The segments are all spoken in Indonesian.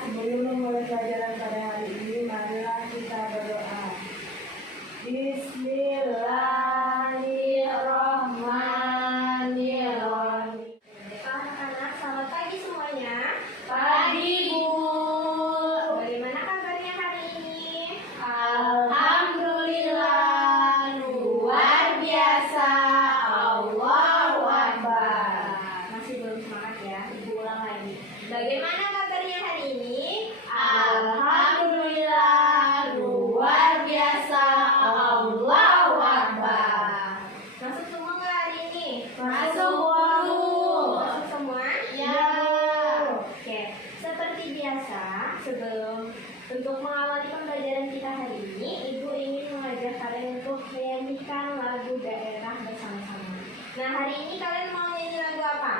sebelum memulai pelajaran pada hari ini, marilah kita berdoa. Bismillahirrahmanirrahim. Anak-anak, selamat pagi semuanya. Pagi, Bu. Bagaimana kabarnya hari ini? Alhamdulillah, luar biasa. Allahu Akbar. Masih belum semangat ya? Ibu ulang lagi. Bagaimana kabarnya hari ini? Alhamdulillah, luar biasa. Allahu Akbar. Masuk semua nggak hari ini? Masuk, Bu. Masuk semua? Ya. Oke, seperti biasa, untuk mengawali pembelajaran kita hari ini, Ibu ingin mengajak kalian untuk menyanyikan lagu daerah bersama-sama. Nah, hari ini kalian mau nyanyi lagu apa?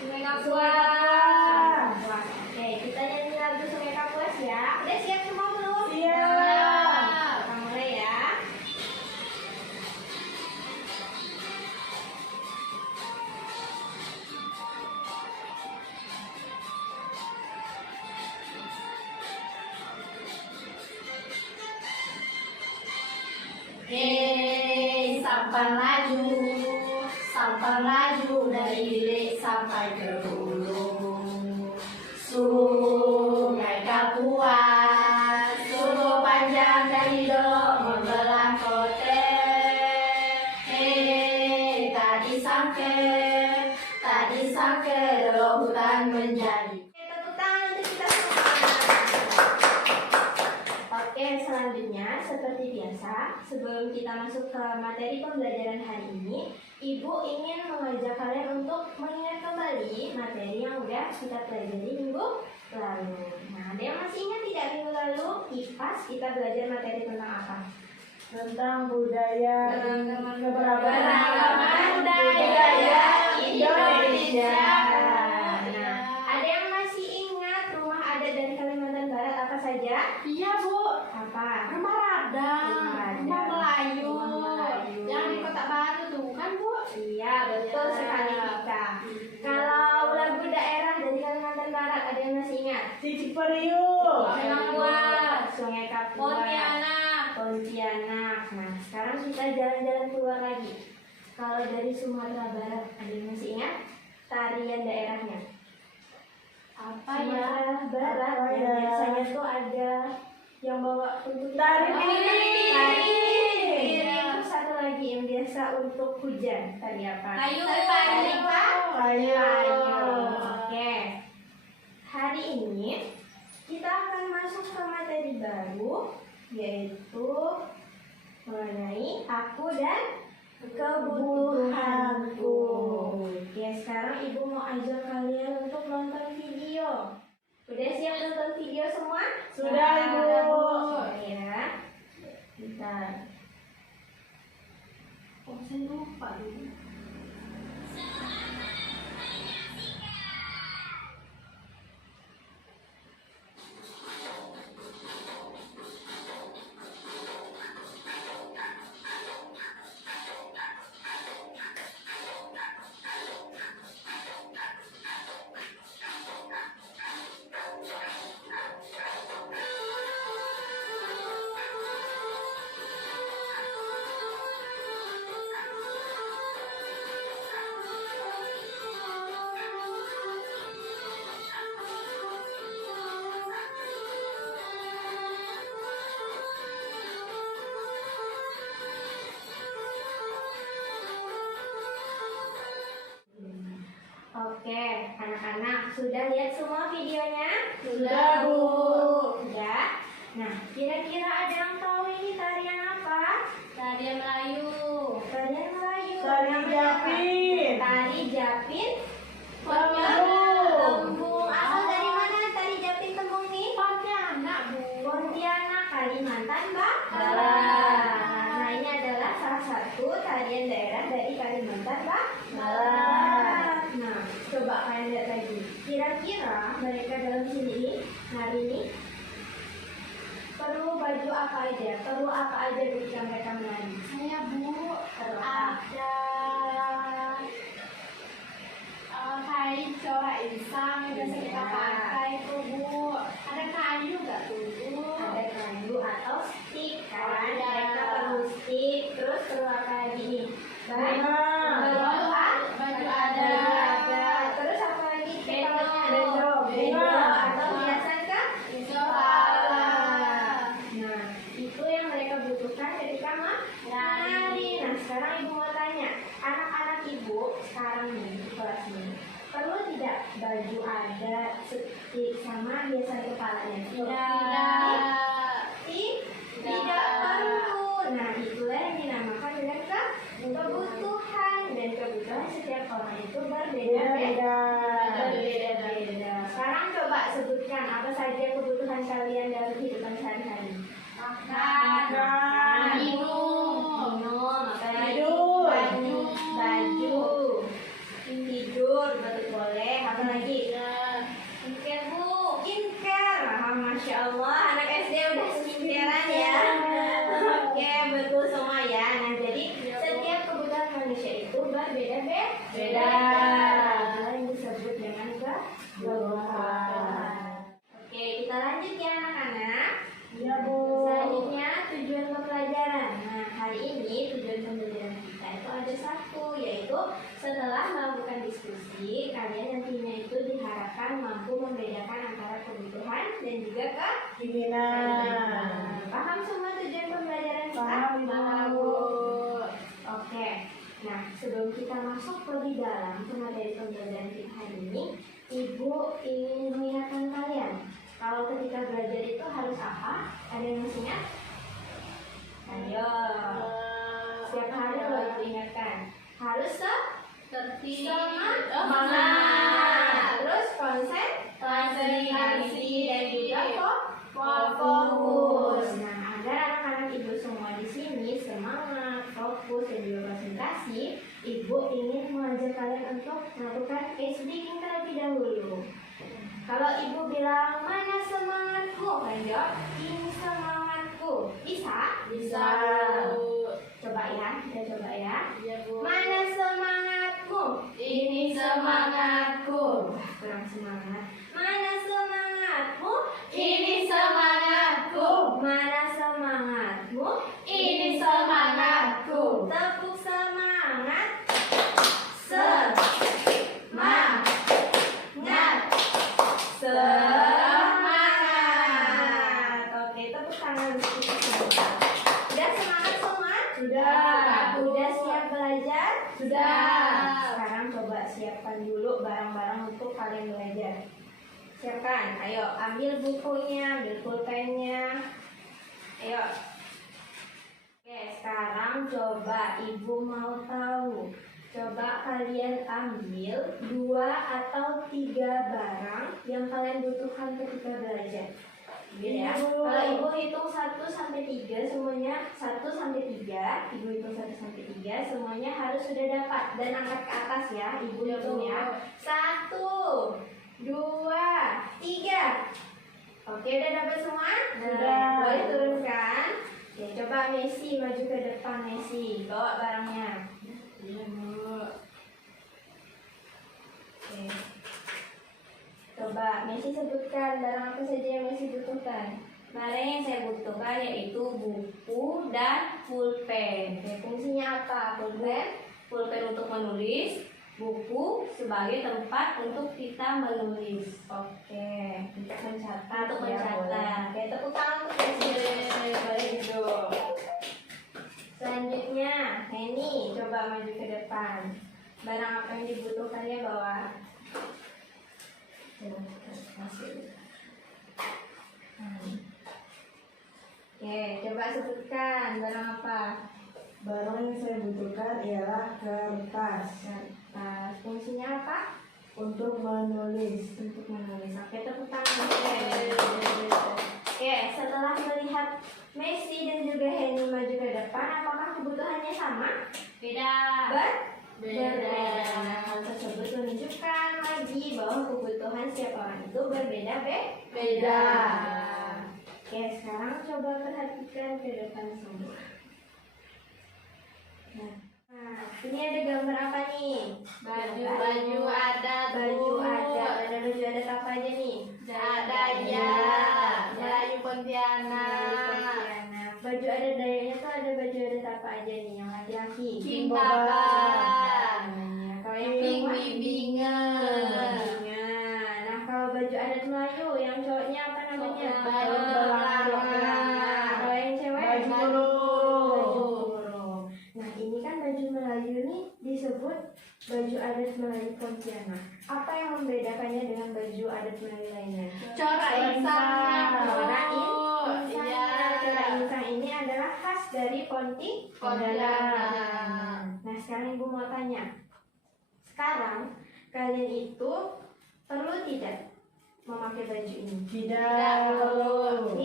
Sungai Kapuas. Oke, kita nyanyi lagu Sungai Kapuas ya. Udah siap semua belum? Siap. Kita mulai ya. Sampan laju dari hilir sampai ke hulu. Sungai Kapuas, sungguh panjang dari Dolok membelah kota. Tadi sangke Dolok hutan menjadi. Tepuk tangan untuk kita semua. Oke, selanjutnya seperti biasa, sebelum kita masuk ke materi pembelajaran hari ini, Ibu ingin mengajak kalian untuk mengingat kembali materi yang udah kita pelajari minggu lalu. Nah, ada yang masih ingat tidak minggu lalu? IPAS kita belajar materi tentang apa? Tentang budaya Keberagaman budaya Indonesia. Nah, ada yang masih ingat rumah adat dari Kalimantan Barat apa saja? Iya, Bu. Apa? Rumah Radang, rumah Melayu. Yang di Kota Baru tuh, kan, Bu? Iya, betul sekali kita. Kalau lagu daerah dari Kalimantan Barat ada yang masih ingat? Cicik Periuk. Sungai Kapuas, Pontianak. Nah, sekarang kita jalan-jalan keluar lagi. Kalau dari Sumatera Barat ada yang masih ingat? Tarian daerahnya. Apa Sumatera Barat Apa yang ya? biasanya tuh ada yang bawa untuk Tari Tari piring. piring. Terus satu lagi yang biasa untuk hujan. Tari apa? Kayu. Tari apa? Kayu. Oke. Hari ini kita akan masuk ke materi baru, yaitu mengenai aku dan kebutuhanku. Oke, sekarang Ibu mau ajak kalian untuk nonton video. Udah siap nonton video semua? Sudah, Ibu. Ya. Kita. Saya lupa dulu. Oke, anak-anak sudah lihat semua videonya? Sudah, Bu. Sudah. Nah, kira-kira ada yang tahu ini tarian apa? Tarian Melayu. Tarian Melayu. Tari Namanya apa? Japin. Tari Japin. Tembung. Tembung. Asal dari mana tari Japin tembung nih? Pontianak, Bu. Pontianak, Kalimantan Barat. Nah, ini adalah salah satu tarian daerah dari Kalimantan Barat. Nah, coba kalian lihat lagi. Kira-kira mereka dalam sini hari ini perlu baju apa aja? Perlu apa aja ketika mereka menari? Saya, Bu, Perlu apa? ada kain corak insang yang biasa kita pakai tuh, Bu. perlu apa lagi nih? Baju ada. Terus apa lagi? Bendong. Atau hiasan kah? Kepala. Nah, itu yang mereka butuhkan ketika menari. Nah, sekarang ibu mau tanya, anak-anak ibu sekarang nih di kelas ini perlu tidak baju adat sama hiasan kepalanya? Tidak perlu. Nah, itulah yang dinamakan dengan kebutuhan, dan kebutuhan setiap orang itu berbeda-beda. Sekarang coba sebutkan apa saja kebutuhan kalian dalam kehidupan sehari-hari. Makan. Minum, apa lagi? Tidur. Baju. Tidur, betul boleh. Apa lagi? Skincare bu, skincare. Masya Allah, anak SD udah skincarean ya. Oke, betul semua ya. Nah, jadi setiap kebutuhan manusia itu berbeda-beda. Itulah yang disebut dengan kebutuhan. Oke, kita lanjut ya anak-anak. Iya, Bu. Selanjutnya tujuan pembelajaran. Nah, hari ini tujuan pembelajaran kita itu ada satu, yaitu setelah melakukan diskusi, kalian nantinya itu diharapkan mampu membedakan antara kebutuhan dan juga Keinginan. Paham semua tujuan pembelajaran kita? Paham, Bu. Oke. Nah, sebelum kita masuk lebih dalam ke materi pembelajaran kita hari ini, Ibu ingin mengingatkan kalian kalau ketika belajar itu harus apa? Ada yang masih ingat? Ayo. Setiap hari kalau Ibu ingatkan harus semangat. Terus konsentrasi dan juga fokus. Nah, agar anak-anak Ibu semua di sini semangat, fokus dan juga konsentrasi, Ibu ingin mengajak kalian untuk melakukan case breaking terlebih dahulu. Kalau Ibu bilang mana semangatmu, kalian jawab ini semangatku. Bisa? Coba ya, kita coba ya. Mana semangatmu? Ini semangatku. Wah, kurang semangat. Mana semangatmu? Ini semangatku. Mana semangatmu? Ini semangatku. Tepuk semangat. Semangat. Oke, tepuk tangan untuk kita semua. Udah semangat semua? Udah siap belajar? Sekarang coba siapkan dulu barang-barang untuk kalian belajar. Siapkan. Ayo, ambil bukunya, ambil pulpennya. Ayo. Oke, sekarang coba Ibu mau tahu. Coba kalian ambil 2 atau 3 barang yang kalian butuhkan ketika belajar. Ya. Kalau Ibu hitung 1 sampai 3 semuanya 1 sampai 3, Ibu hitung 1 sampai 3 semuanya harus sudah dapat dan angkat ke atas ya. Ibu hitung ya. 1 2 3. Oke, udah dapat semua? Sudah. Boleh turunkan. Ya, coba Messi maju ke depan. Messi bawa barangnya. Oke. Coba Messi sebutkan barang apa saja yang Messi butuhkan. Barang yang saya butuhkan yaitu buku dan pulpen. Oke, fungsinya apa? Pulpen? Pulpen untuk menulis, buku sebagai tempat untuk kita menulis. Oke, untuk mencatat. Untuk ya, mencatat. boleh. Oke, tepuk tangan untuk Messi. Boleh duduk. Selanjutnya, Henny, coba maju ke depan. Barang apa yang dibutuhkannya bawa. Oke, coba sebutkan barang apa? Barang yang saya butuhkan ialah kertas Kertas. Fungsinya apa? untuk menulis. Untuk menulis. Oke, tepuk tangan. Oke, setelah melihat Messi dan juga Henny maju ke depan, apakah kebutuhannya sama? Beda. Berbeda. Hal tersebut menunjukkan lagi bahwa kebutuhan setiap orang itu berbeda-beda. Oke, sekarang coba perhatikan ke depan semua. Nah, ini ada gambar apa nih? Baju adat. Baju adat. Ada baju adat apa aja nih? Ada ya. Melayu Pontianak. Pontianak. baju adat Dayaknya tuh ada baju adat apa aja nih yang laki-laki? Bimbaban. Namanya. Kalau yang Bing perempuan? bimbingan. Bimbingan. Nah kalau baju adat Melayu yang cowoknya apa namanya? Baju belangan. Kalau yang cewek? Baju Baju kurung. kurung. Nah ini kan baju Melayu nih disebut baju adat Melayu Pontianak. Apa yang membedakannya dengan baju adat Melayu lainnya? Corak insangnya. Corak Bu. insang. Iya. Corak insang ini adalah khas dari Pontianak. Pontianak. Nah sekarang ibu mau tanya, sekarang kalian itu perlu tidak memakai baju ini? Tidak perlu.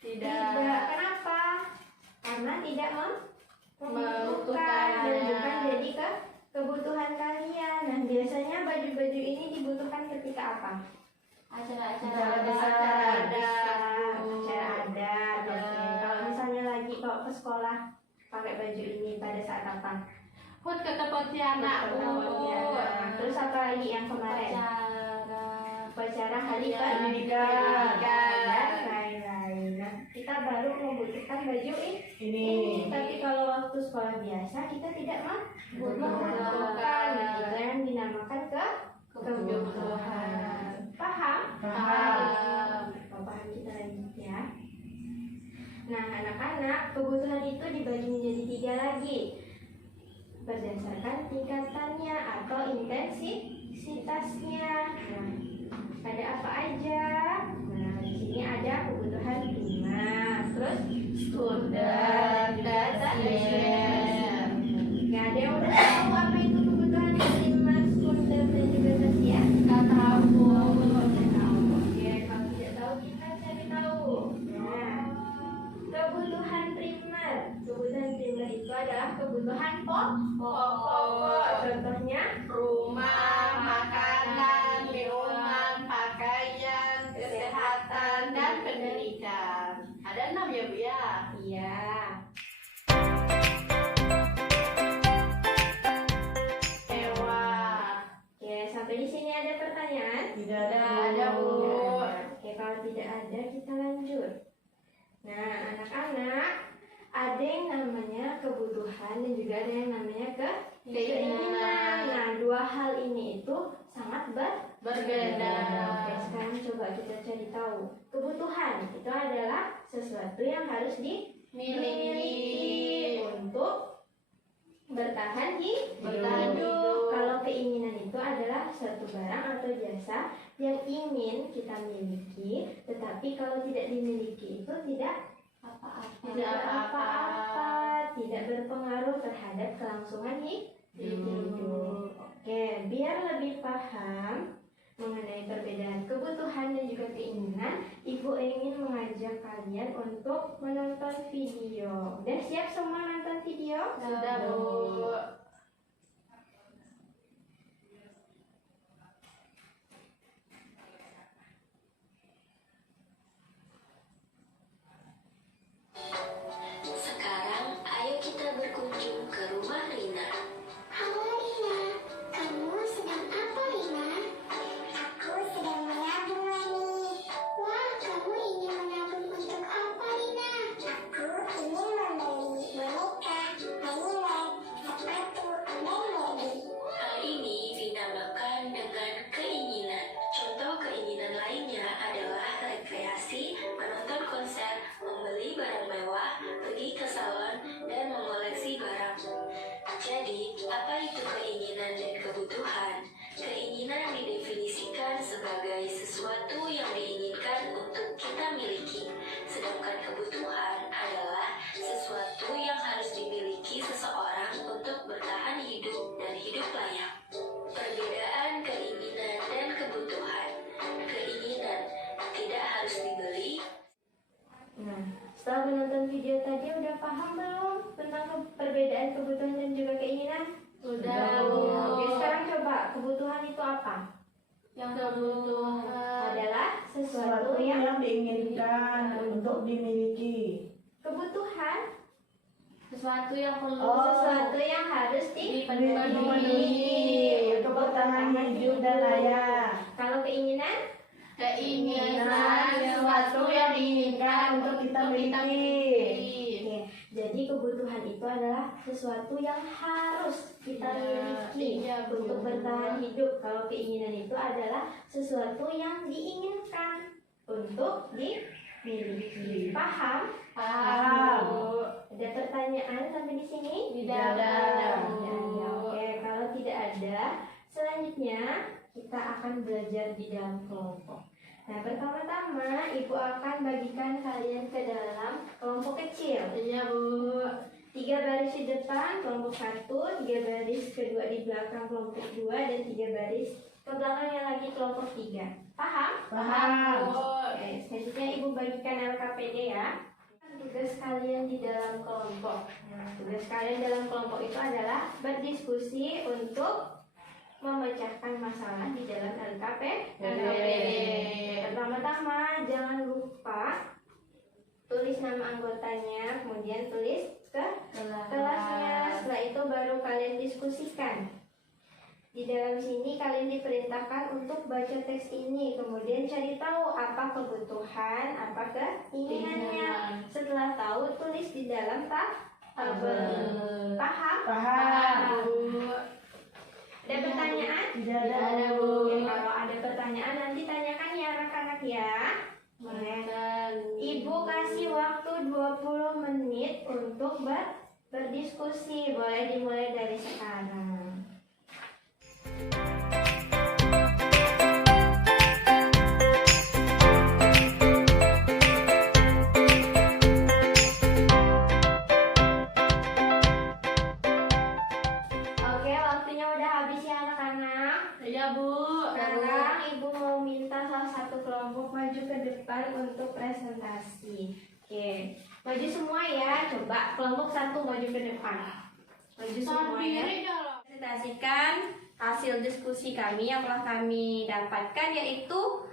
Tidak. Kenapa? Karena tidak membutuhkan Membutuhkan. dan bukan jadi kebutuhan kalian. Nah biasanya baju-baju ini dibutuhkan ketika apa? Acara-acara besar. Acara adat. Ya. Oke. Kalau misalnya lagi bawa ke sekolah pakai baju ini pada saat apa? Hut ke Pontianak, Bu. Pontianak. Terus apa lagi yang kemarin? Upacara hari Pendidikan. dan lain-lain. Nah, kita baru membutuhkan baju ini. Tapi kalau waktu sekolah biasa kita tidak membutuhkan. Nah, itu yang dinamakan kebutuhan. Paham? Paham. Paham kita lanjut ya. Nah, anak-anak, kebutuhan itu dibagi menjadi 3 lagi berdasarkan tingkatannya atau intensitasnya. Nah, ada apa aja? Nah, di sini ada kebutuhan primer, terus Sekunder dan tersier. nggak ada yang udah tahu apa itu kebutuhan primer, sekunder dan juga tersier? Nggak tahu, Bu. Nggak tahu. Oke, kalau tidak tahu kita cari tahu. Nah, kebutuhan primer. Kebutuhan primer itu adalah kebutuhan pokok. Contohnya Rumah, makanan, minuman, pakaian, kesehatan, dan pendidikan. Ada 6 ya, Bu ya? iya. Mewah. Oke, sampai di sini ada pertanyaan? Tidak Ada, Bu. Oke, kalau tidak ada kita lanjut. Nah, anak-anak, ada yang namanya kebutuhan dan juga ada yang namanya keinginan. Nah, 2 hal ini itu sangat Berbeda. Oke, sekarang coba kita cari tahu. Kebutuhan itu adalah sesuatu yang harus dimiliki untuk bertahan hidup. Kalau keinginan itu adalah suatu barang atau jasa yang ingin kita miliki, tetapi kalau tidak dimiliki itu tidak apa-apa, tidak berpengaruh terhadap kelangsungan hidup. Oke, biar lebih paham mengenai perbedaan kebutuhan dan juga keinginan, Ibu ingin mengajak kalian untuk menonton video. Udah siap semua nonton video? Sudah, Bu. Sekarang, ayo kita berkunjung ke rumah Rina. Halo Rina, kamu sedang apa Rina? Aku sedang menabung Lani. Wah, kamu ingin menabung untuk apa Rina? Aku ingin membeli boneka, mainan, sepatu, dan mobil. Hal ini dinamakan dengan keinginan. Contoh keinginan lainnya adalah rekreasi, menonton konser, membeli barang mewah, pergi ke salon, dan mengoleksi barang. Jadi, apa itu keinginan dan kebutuhan? Keinginan didefinisikan sebagai sesuatu yang diinginkan untuk kita miliki, sedangkan kebutuhan adalah sesuatu yang harus dimiliki seseorang untuk bertahan hidup dan hidup layak. Perbedaan keinginan dan kebutuhan. Keinginan tidak harus dibeli. Nah, setelah menonton video tadi udah paham belum tentang perbedaan kebutuhan dan juga keinginan? Udah, Bu. Oke, sekarang coba kebutuhan itu apa? Yang kebutuhan Adalah sesuatu Sesuatu yang yang diinginkan untuk dimiliki. kebutuhan, sesuatu yang perlu sesuatu yang harus Dipenuhi untuk bertahan hidup dan layak. Kalau keinginan, keinginan sesuatu yang diinginkan untuk kita miliki. oke, Jadi kebutuhan itu adalah sesuatu yang harus kita miliki untuk bertahan hidup. Kalau keinginan itu adalah sesuatu yang diinginkan untuk dimiliki. Paham? Paham. Ada pertanyaan sampai di sini? Tidak ada. Oke, kalau tidak ada, selanjutnya kita akan belajar di dalam kelompok. Nah, pertama-tama Ibu akan bagikan kalian ke dalam kelompok kecil. Iya, Bu. 3 baris di depan kelompok 1, 3 baris kedua di belakang kelompok 2, dan 3 baris ke belakangnya lagi kelompok 3. Paham? Paham. Oke, selanjutnya Ibu bagikan LKPD ya. Tugas kalian di dalam kelompok. Nah, tugas kalian dalam kelompok itu adalah berdiskusi untuk memecahkan masalah di dalam LKPD. Pertama-tama jangan lupa tulis nama anggotanya, kemudian tulis ke kelasnya. Setelah itu baru kalian diskusikan. Di dalam sini kalian diperintahkan untuk baca teks ini, kemudian cari tahu apa kebutuhan, apa keinginannya. Setelah tahu, tulis di dalam tabel. Paham? Paham. Ada pertanyaan? Tidak ada, Bu. Oke, kalau ada pertanyaan nanti tanyakan ya anak-anak ya. Ibu kasih waktu 20 menit untuk berdiskusi. Boleh dimulai dari sekarang. Oke, waktunya udah habis ya anak-anak. Iya, Bu. Sekarang Ibu mau minta salah satu kelompok maju ke depan untuk presentasi. Oke, maju semua ya. Coba kelompok 1 maju ke depan. Maju semua ya. Presentasikan hasil diskusi kami yang telah kami dapatkan, yaitu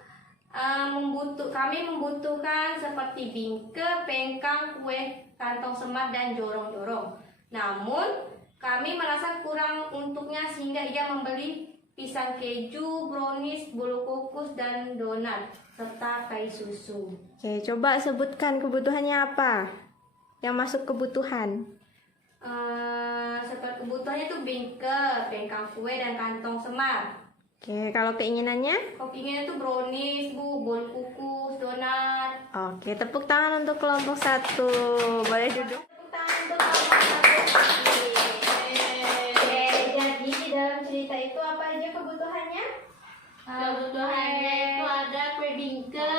kami membutuhkan seperti bingke, pengkang, kue, kantong semat, dan jorong-jorong. Namun kami merasa kurang untuknya sehingga ia membeli pisang keju, brownies, bolu kukus, dan donat serta kai susu. Oke, coba sebutkan kebutuhannya apa yang masuk kebutuhan. Seperti kebutuhannya itu bingke, pengkang kue, dan kantong semat. Oke, kalau keinginannya? Keinginannya itu brownies, Bu, bolu kukus, donat. Oke, tepuk tangan untuk kelompok 1. Boleh duduk. Tepuk tangan untuk kelompok 1. Oke, jadi di dalam cerita itu apa aja kebutuhannya? Kebutuhannya itu ada kue bingke,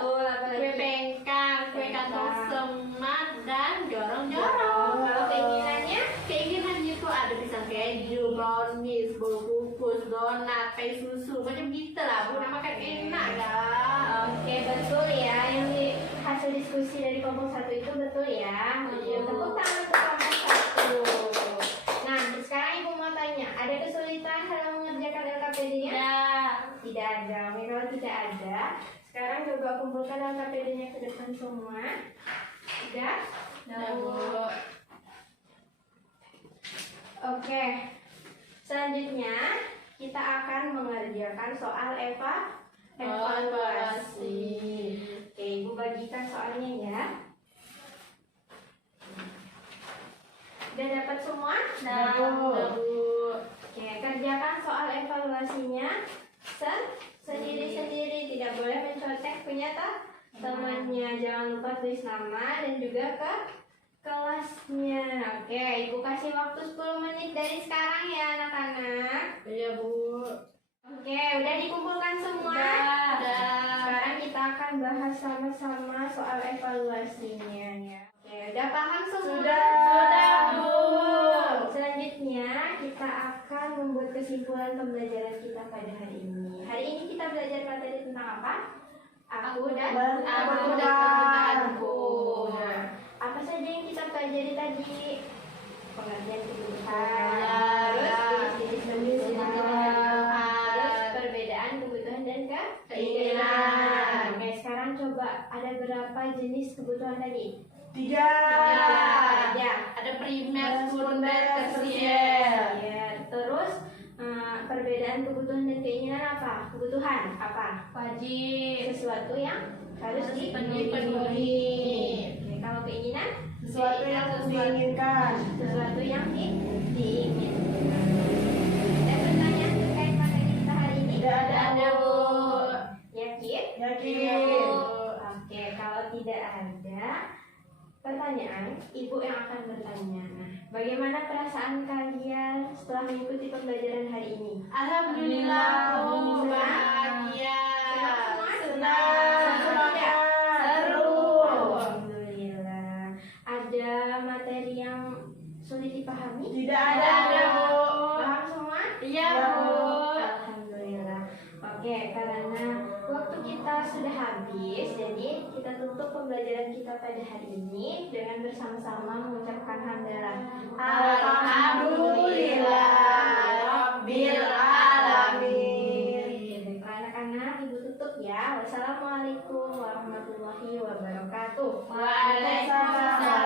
kue pengkang, kue kantong semat, dan jorong-jorong. Kalau keinginannya? Keinginannya itu ada pisang keju, brownies, bolu kukus, donat, kai susu, macam gitu lah, Bu. Nama kan enak kan? Oke, betul ya. Yang hasil diskusi dari kelompok 1 itu betul ya. Iya. Tepuk tangan untuk kelompok 1. Nah, sekarang Ibu mau tanya, ada kesulitan dalam mengerjakan LKPD-nya? Tidak ada. Oke, kalau tidak ada, sekarang coba kumpulkan LKPD-nya ke depan semua. Sudah? Bu. Oke. Selanjutnya kita akan mengerjakan soal evaluasi. Oke, Ibu bagikan soalnya ya. Udah dapat semua? Bu. Oke, kerjakan soal evaluasinya sendiri-sendiri, tidak boleh mencontek punya temannya. Jangan lupa tulis nama dan juga ke kelasnya. Oke, Ibu kasih waktu 10 menit dari sekarang ya anak-anak. Iya, Bu. Oke, udah dikumpulkan semua? Udah. Sekarang kita akan bahas sama-sama soal evaluasinya ya. Oke, udah paham semua? Sudah, Bu. Selanjutnya kita akan membuat kesimpulan pembelajaran kita pada hari ini. Hari ini kita belajar materi tentang apa? Aku dan teman-temanku. Nah, apa saja yang kita pelajari tadi? Pengertian kebutuhan, terus jenis-jenis kebutuhan, terus perbedaan kebutuhan dan keinginan. Oke, sekarang coba ada berapa jenis kebutuhan tadi? 3. Ya. Ada primer, sekunder, tersier. Ya, terus perbedaan kebutuhan dan keinginan apa? Kebutuhan apa? wajib, Sesuatu yang harus dipenuhi. dipenuhi. Oke, kalau keinginan? sesuatu yang diinginkan. Sesuatu yang diinginkan. Ada pertanyaan terkait materi kita hari ini? Tidak ada, Bu. Yakin? Yakin. Oke, kalau tidak ada pertanyaan, Ibu yang akan bertanya. Nah, bagaimana perasaan kalian setelah mengikuti pembelajaran hari ini? Alhamdulillah, Bu. Bahagia. Senang, semangat, seru. Alhamdulillah. Ada materi yang sulit dipahami? Tidak ada, Bu. Paham semua? Iya, Bu. Alhamdulillah. Oke, karena waktu kita sudah habis, jadi kita tutup pembelajaran kita pada hari ini dengan bersama-sama mengucapkan hamdalah. Alhamdulillah Rabbil Alamin. Anak-anak, Ibu tutup ya. Wassalamualaikum warahmatullahi wabarakatuh. Waalaikumsalam